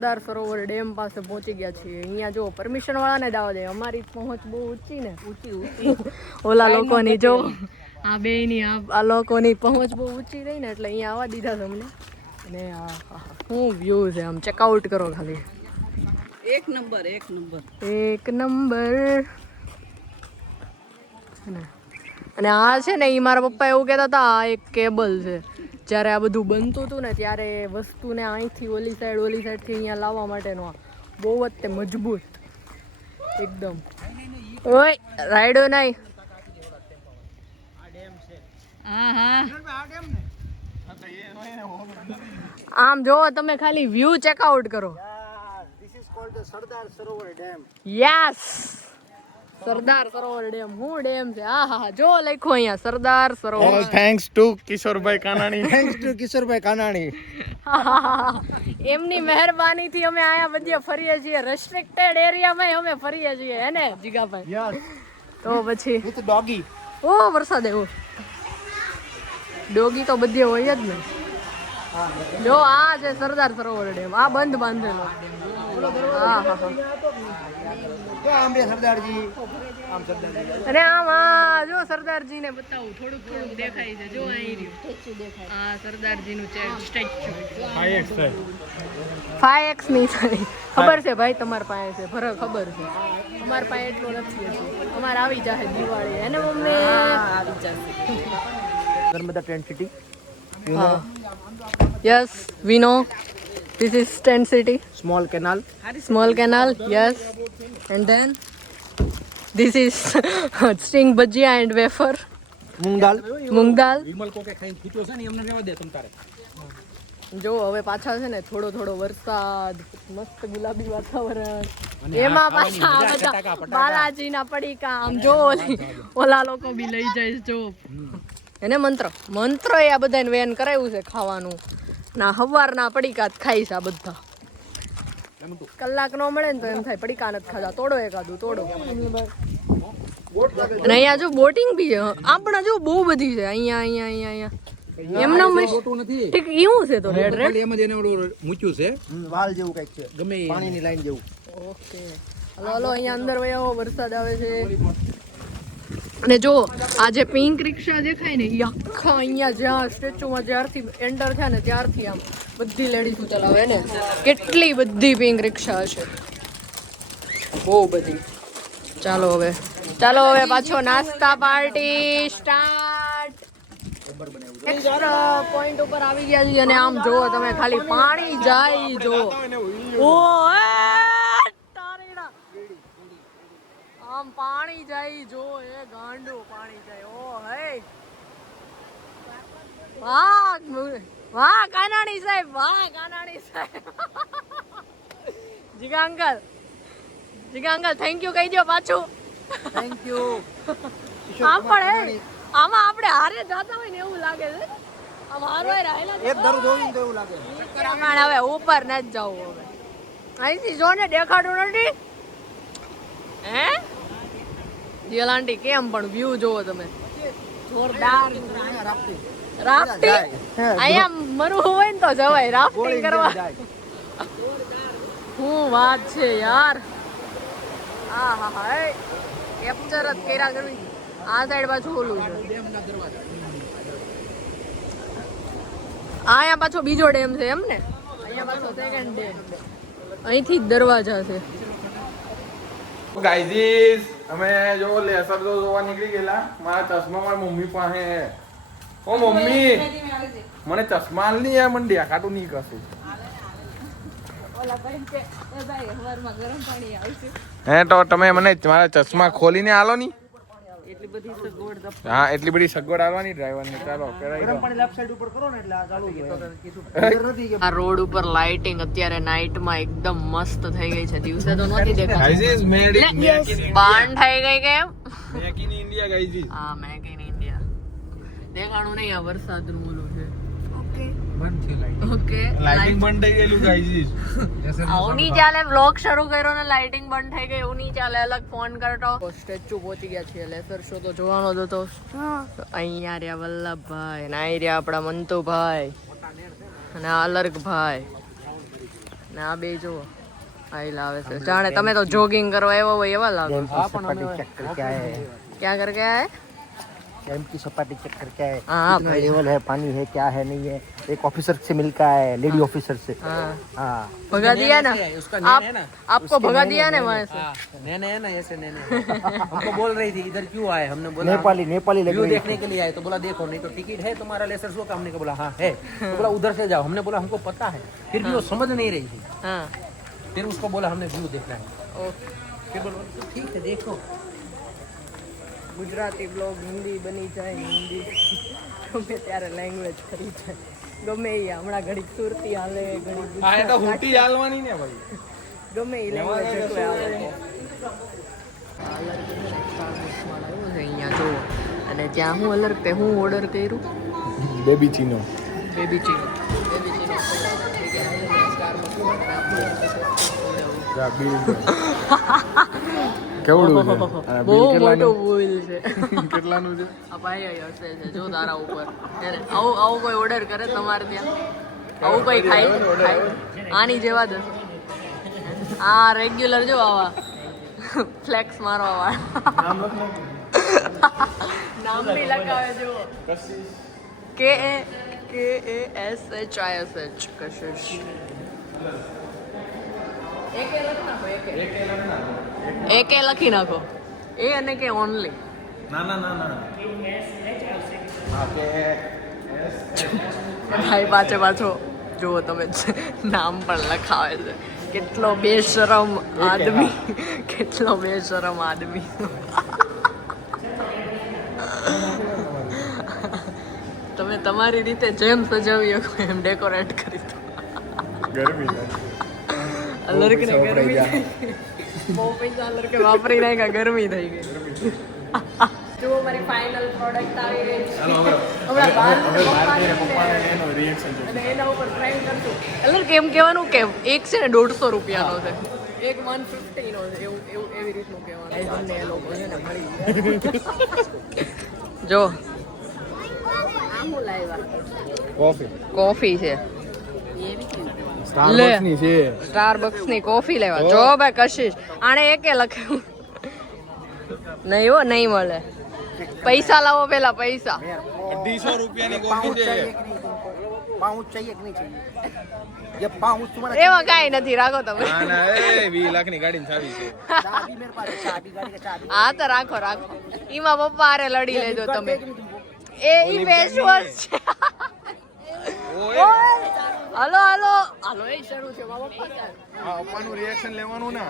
સરદાર Sarovar dam પાસે પહોંચી ગયા છીએ. અહીંયા જો પરમિશન વાળાને જ આવવા દે, અમારી પહોંચ બહુ ઊંચી ને ઊંચી ઓલા લોકોની જો આ બેયની આ લોકોની પહોંચ બહુ ઊંચી રહી ને એટલે અહીંયા આવવા દીધા તમને. અને શું વ્યૂ છે, આમ ચેકઆઉટ કરો ખાલી. એક નંબર અને આ છે ને એ મારા પપ્પા એવું કહેતા હતા આ એક કેબલ છે. જ્યારે આ બધું બનતું હતું ને ત્યારે વસ્તુને અહીંથી ઓલી સાઈડથી અહીંયા લાવવા માટેનો બહુ જ તે મજબૂત એકદમ. ઓય રાયડો નહીં. આમ જોવો તમે, ખાલી વ્યૂ ચેકઆઉટ કરો. Sardar Sarovar dam. Yes, Sardar Sarovar dam. હું ડેમ છે. હા જો લખ્યું અહીંયા સરદાર સરોવર. Thanks to Kishorbhai Kanani. એમની મહેરબાનીથી અમે આયા બધે ફરીએ છીએ. રેસ્ટ્રિક્ટેડ એરિયામાં અમે ફરીએ છીએ હે ને જીગાભાઈ? યસ. તો પછી વિથ ડોગી. ઓ વરસાદ એવો. ડોગી તો બધે હોય જ ને. જો આ છે સરદાર સરોવર ડેમ. આ બંધ બાંધેલો. હા સરદારજી. અને આમાં જો સરદારજી ને બતાવું, થોડુંક દેખાય છે. જો અહીં રહ્યું આ સરદારજી નું સ્ટેચ્યુ. 5x ની ખબર છે ભાઈ તમારી પાસે છે? ફરક ખબર છે. અમારી પાસે એટલો નથી હજી. અમારે આવી જશે દિવાળી એને મમ્મી. આવી જશે. Narmada tent city. Yes we know. This is tent city. Small canal. Yes. And then this is string bhajia and wafer. Moong dal. જો હવે પાછા છે ને થોડો વરસાદ, મસ્ત ગુલાબી વાતાવરણ, એમાં પાછા બધા બાલાજીના પડીકા. આમ જો ઓલા લોકો બી લઈ જાય જો એને મંત્ર એ આ બધાને વેન કરાવ્યું છે ખાવાનું. ના હવારના પડીકા જ ખાઈશ આ બધા. કલાક નો મળે ને તો એમ થાય પડીકા નથી ખાધા. તોડો એકાદું તોડો. અને અહીંયા જો બોટિંગ બી છે. આપણા જો બહુ બધી છે અહીંયા. એમનો ઠીક એવું છે તો રેડ એમ જ એને ઓલું મૂક્યું છે વાલ જેવું કંઈક છે, ગમે એ પાણીની લાઈન જેવું. ઓકે હલો અહીંયા અંદર વયો વરસાદ આવે છે. અને જો આ જે પિંક રિક્ષા દેખાય ને એ આખા અહીંયા જ્યાં સ્ટેચ્યુમાં જ્યારથી એન્ટર થયા ને ત્યારથી આમ બધી લેડીઝ ચલાવે ને. કેટલી બધી પિંક રિક્ષા હશે, બહુ બધી. ચાલો હવે પાછો નાસ્તા પાર્ટી સ્ટાર્ટ. એક્સ્ટ્રા પોઈન્ટ ઉપર આવી ગયા છીએ અને આમ જુઓ તમે, ખાલી પાણી જાય જો. આમ પાણી જાય જો, એ ગાંડું પાણી જાય. ઓ હે વાહ કાનાણી સાહેબ. જીગા અંકલ થેન્ક યુ કહી દો પાછું. Thank you. આમ પણ આમાં આપણે હારે જાતા હોય ને એવું લાગે છે. આમ હારવાય રહેલા એક ધરું જોઈને તો એવું લાગે. પ્રમાણે હવે ઉપર ન જ જવું. હવે અહીંથી જો ને દેખાડું નથી હે જીલાંટી કેમ પણ વ્યૂ જોવો તમે જોરદાર. રાફ્ટિંગ અહીંયા મરવું હોય ને તો જવાય રાફ્ટિંગ કરવા. શું વાત છે યાર. કેપ્ચર જ કર્યા કરવી. આ સાઈડ પાછું ઓલું છે. અહીંયા પાછો બીજો ડેમ છે એમ ને? અહીંયા પાછો સેકન્ડ ડેમ. અહીંથી જ દરવાજા છે. ગાઈઝીસ અમે જો લેસર તો જોવા નીકળી ગયેલા. મારા ચશ્મા મારી મમ્મી પાસે. ઓ મમ્મી મને ચશ્મા નહીં યાર, મને દેખાતું નહીં કશું. હે તો તમે મને મારા ચશ્મા ખોલીને આલો ની. હા એટલી બધી સગવડ આવવાની ડ્રાઈવરને. ચાલો લેફ્ટ સાઈડ ઉપર કરો ને એટલે આ ચાલુ છે. આ રોડ ઉપર લાઇટિંગ અત્યારે નાઈટમાં એકદમ મસ્ત થઈ ગઈ છે. દિવસે તો નથી દેખાતી. ગાઈઝીસ મેડ ઇન બાન થઈ ગઈ કેમ? Make in India guys. હા મેક ઇન ઇન્ડિયા. દેખાણું નહીં આ વરસાદનું ઓલું છે. બંધ છે લાઈટ. ઓકે લાઇટિંગ બંધ થઈ ગયેલું ગાઈઝીસ. આવું નહીં ચાલે. વ્લોગ શરૂ કર્યો ને લાઇટિંગ બંધ થઈ ગઈ એવું નહીં ચાલે. અલગ ફોન કરતો. સ્ટેચ્યુ પહોંચી ગયા છીએ. લેસર શો તો જોવાનો જ હતો. અહીંયા રહ્યા વલ્લભભાઈ ને અહીં રહ્યા આપણા મંતુભાઈ અને અલર્ગભાઈ. ને આ બે જુઓ આઈ લાવે છે જાણે તમે તો જોગિંગ કરવા આવ્યા હોય એવા લાગો सपाटी चेक करके आए हैं ક્યાં કરકે આયા डैम की सपाटी चेक करके आए हाँ, कितना लेवल है पानी है क्या है नहीं है एक ऑफिसर से मिलकर आए लेडी ऑफिसर से हाँ हाँ भगा दिया ना उसका आप है ना आपको भगा दिया ना वहाँ से नैने है ना ऐसे नैने हमको बोल रही थी इधर क्यों आए हमने बोला नेपाली लग व्यू रही देखने के लिए आए तो बोला देखो नहीं तो टिकट है तुम्हारा लेसर शो का हमने बोला हाँ है तो बोला उधर से जाओ हमने बोला हमको पता है फिर भी वो समझ नहीं रही थी हाँ फिर उसको बोला हमने व्यू देखना है ओके फिर बोला तो ठीक है देखो ગુજરાતી બ્લોગ હિન્દી બની જાય હિન્દી ગમે ત્યારે લેંગ્વેજ કરી જાય ગમે એ હમણાં ઘડીક સુરતી હાલે ઘડીક આ એ તો હુટી હાલવાની ને ભાઈ ગમે એ લેંગ્વેજ એટલે આવે અહીંયા જુઓ અને ત્યાં હું અલર તે હું ઓર્ડર કર્યું બેબી ચીનો બેબી ચીનો કેવડું છે બહુ મોટું ભૂલ છે કેટલાનું છે આ ભાઈ હસે છે જો તારા ઉપર આવું આવું કોઈ ઓર્ડર કરે તમારે ત્યાં આવું કોઈ ખાય આની જેવા જ હશે આ રેગ્યુલર જો આવા ફ્લેક્સ મારવા વાળા નામ બી લખાવે જો KASHISH કશિશ એકે લખી નાખો એ અને કે ઓનલી ના ના ના ના હા કે ભાઈ પાછો જુઓ તમે નામ પણ લખાવે છે કેટલો બેશરમ આદમી કેટલો બેશરમ આદમી તમે તમારી રીતે જેમ સજાવી શકો એમ ડેકોરેટ કરી દો ગરમી અલર્ક ને ગરમી બહુ પૈસા અલર્કે વાપરી નાખ્યા ગરમી થઈ ગઈ જો મારી ફાઇનલ પ્રોડક્ટ આવી રહી છે હમણાં બહાર એનો રિએક્શન અને એના ઉપર ટ્રાય કરશું એટલે કેમ કહેવાનું કે એક છે ને 150 રૂપિયાનો છે એક 150 નો છે એવું એવું એવી રીતનું કહેવાનું તમને એ લોકો છે ને મળી જો આમ લાવ્યા કોફી છે સ્ટારબક્સ ની છે સ્ટારબક્સ ની કોફી લેવા જો ભાઈ કશિશ આણે એકે લખ્યું નહીં હો નહીં મળે પૈસા લાવો પેલા પૈસા 250 રૂપિયાની કોફી છે पाउच चाहिए कि नहीं चाहिए ये पाउच तुम्हारा એમાં કાંઈ નથી રાખો તમે ના ના એ 20 લાખની ગાડીની ચાવી છે चाबी मेरे पास है, चाबी गाड़ी का चाबी હા તો રાખો ઈમાં પપ્પા હારે લડી લેજો તમે એ ઈ ફેસવોશ છે ઓય હાલો હાલો હાલો એ શરૂ છે મારા પપ્પા ક્યાં? આ પપ્પાનું રિએક્શન લેવાનું ને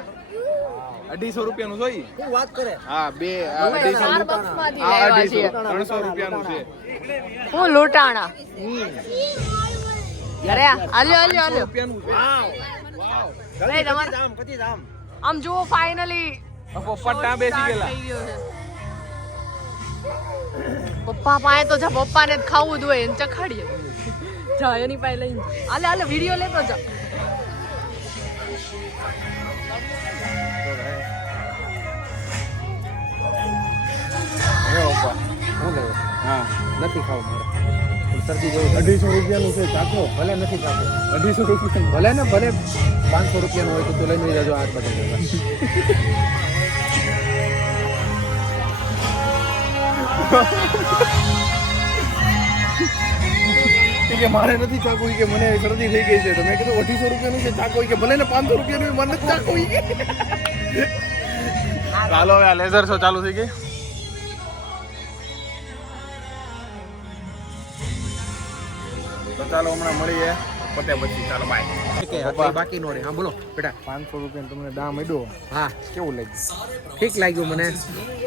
250 રૂપિયાનું જોઈ तू बात करे હા બે આ અમે 250 Starbucks માંથી લાવ્યા છીએ 300 રૂપિયાનું છે હું લૂંટાણા અરે હાલ્યો રૂપિયાનું છે નહીં તમારે दाम कति दाम આમ જુઓ ફાઇનલી પપ્પા ત્યાં બેસી ગયેલા પપ્પા પાસે તો જા પપ્પાને જ ખાવું જ હોય એને ચખાડીએ જા એની પાસે લઈને હાલે વિડીયો લેતો જા હા નથી ખાવું મારે શરદી જેવું 250 રૂપિયાનું છે ચાખો ભલે નથી ખાવું 250 રૂપિયા ભલે ને ભલે 500 રૂપિયાનું હોય તો લઈને જજો હાથ બદલ કે મારે નથી ચાકુ કે મને શરદી થઈ ગઈ છે તો મેં કીધું 250 રૂપિયાનું છે ચાકુ કે ભલે ને 500 રૂપિયાનું મને નથી ચાકુ ચાલો હવે આ લેઝર શો ચાલુ થઈ ગઈ તો ચાલો હમણાં મળીએ પતે પછી ચાલો બાય બાકી નો રે હા બોલો બેટા 500 રૂપિયા તમને દામ અડ્યો હા કેવું લાગ્યું ઠીક લાગ્યું મને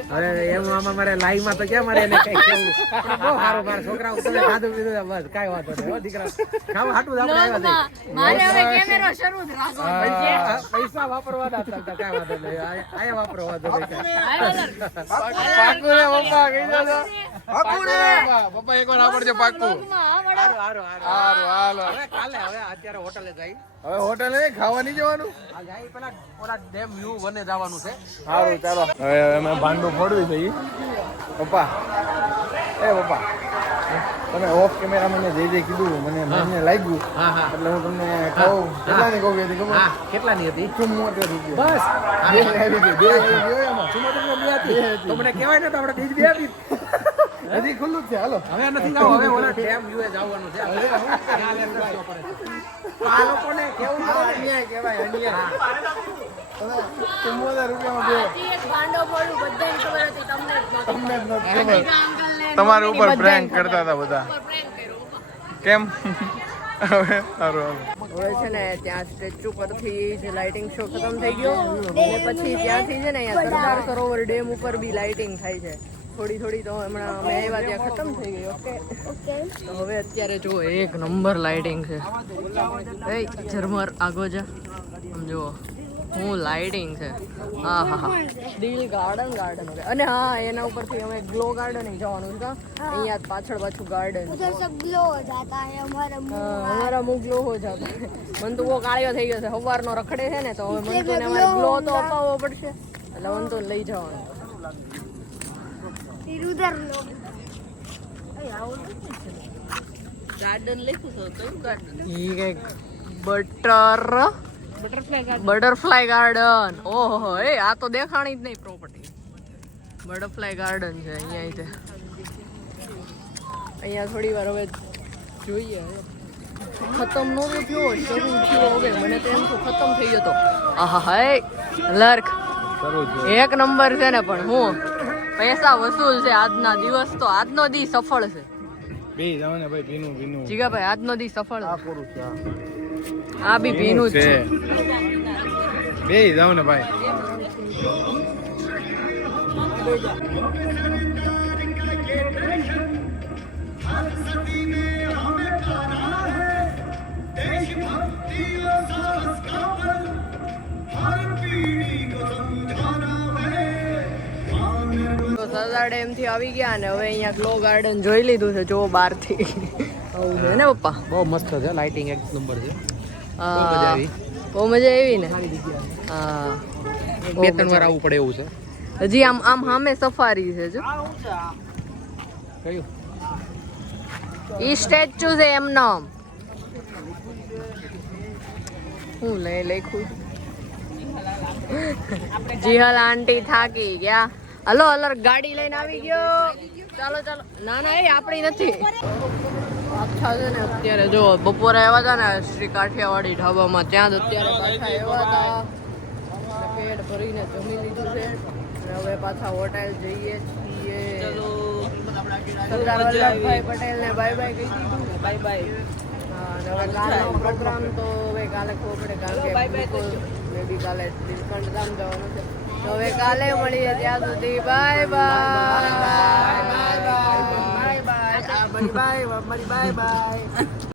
હવે એમ આમાં મારે લાઈવ માં તો ક્યાં મારે એને કઈ કેવું પણ બહુ સારું મારા છોકરાઓ તમે ખાધું પીધું બસ કાંઈ વાંધો નહીં હો દીકરા ખાવા હાટું જ આપણે આવ્યા છે મારે હવે કેમેરો શરૂ જ રાખો પૈસા વાપરવાના હતા કાંઈ વાંધો નહીં આયા વાપરવા દો પાકું રે પપ્પા કહી દો પાકું રે પપ્પા એકવાર આવડજો પાકું હારું હાલો હવે કાલે હવે અત્યારે હોટલે જઈ હવે હોટલે ખાવા નહીં જવાનું આ જાય પેલા ઓલા ડેમ વ્યૂ વને જવાનું છે સારું ચાલો હવે અમે ભાંડું ફોડવી છે પપ્પા એ પપ્પા તમે ઓફ કેમેરા મને જે કીધું મને લાગ્યું હા હા એટલે હું તમને કહું કેટલાની કહું હતી ખબર હા કેટલાની હતી 74 રૂપિયા બસ બે આવી ગઈ, બે આવી ગઈ એમાં. 74 બે હતી તો મને કહેવાય ને તો આપણે બીજ બે હતી હજી ખુલ્લું જ છે હાલો હવે નથી જાવ હવે ઓલા ટેમ યુએ જવાનું છે ત્યાં લેસર શો કરે છે. તો આ લોકોને કેવું આ અન્યાય કહેવાય અન્યાય તમે 74 રૂપિયામાં બે એક ગાંડો પડ્યું બધાને ખબર હતી તમને જ નહોતી. તમને જ નથી ખબર અંકલને તમારા ઉપર બધાને prank ખબર. કરતા હતા બધા. ઉપર prank કર્યો. કેમ હવે સારું હવે છે ને ત્યાં સ્ટેચ્યુ પરથી જે લાઇટિંગ શો ખતમ થઈ ગયો અને પછી ત્યાંથી છે ને અહીંયા સરદાર સરોવર ડેમ ઉપર બી લાઇટિંગ થાય છે થોડી તો હમણાં અમે આવ્યા ત્યાં ખતમ થઈ ગઈ. ઓકે તો હવે અત્યારે જો એક નંબર લાઇટિંગ છે. એ ઝરમર આગો જા આમ જુઓ હું લાઇટિંગ છે. હા હા હા દિલ ગાર્ડન અને હા એના ઉપરથી અમે ગ્લો ગાર્ડન જવાનું છે. અહીંયા જ પાછળ પાછું ગાર્ડન उधर सब ग्लो हो जाता है हमारा मुंह हमारा मुंह ग्लो हो जाता है. मन तो वो કાળિયો થઈ ગયો છે સવારનો રખડે છે ને તો હવે મન તો અમારે ગ્લો તો અપાવવો પડશે એટલે મન તો લઈ જવાનું. फिर उधर लोग ગાર્ડન લખ્યું છે કયું ગાર્ડન ઈ કઈક બટરફ્લાય ગાર્ડન. ઓહો એ આ તો દેખાણી જ નહીં પ્રોપર્ટી. બટરફ્લાય ગાર્ડન છે અહીંયા તે અહીંયા થોડી વાર હવે જોઈએ ખતમ નો થયો શરૂ થયો હવે મને તો એમ તો ખતમ થઈ ગયો તો આહા હાય લર્ક એક નંબર છે ને પણ હું પૈસા વસૂલ છે આજના દિવસ તો આજનો દી સફળ છે. બે જાવ ને ભાઈ ભીનું જીગાભાઈ આજનો દી સફળ આ પૂરું છે આ બી ભીનું જ છે. બે જાવ ને ભાઈ તો સરદાર ડેમ થી આવી ગયા ને હવે અહીંયા ગ્લો ગાર્ડન જોઈ લીધું છે જો બહારથી આવું છે ને પપ્પા. બહુ મસ્ત છે લાઇટિંગ એક નંબર છે હા, મજા આવી. બહુ મજા આવી ને હા બે ત્રણ વાર આવવું પડે એવું છે. હજી આમ સામે સફારી છે જો કયું ઈ સ્ટેચ્યુ છે એમનો હું લખું જીહલ આંટી થાકી ગયા. હલો અલર ગાડી લઈને આવી ગયો. ચાલો ના એ આપણી નથી. પાછા છે ને અત્યારે જો બપોરે આવ્યા હતા ને શ્રી કાઠિયાવાડી ઢાબામાં ત્યાં જ અત્યારે પાછા આવ્યા હતા. પેટ ભરીને જમી લીધું છે અને હવે પાછા હોટેલ જઈએ છીએ. સરદાર વલ્લભભાઈ પટેલ ને બાય બાય કહી દીધું. બાય બાય હા અને હવે કાલનો પ્રોગ્રામ તો હવે કાલે ખબર પડે કારણ કે મે બી કાલે તિલકંઠધામ જવાનું છે તો હવે કાલે મળીએ ત્યાં સુધી bye bye bye bye bye bye bye bye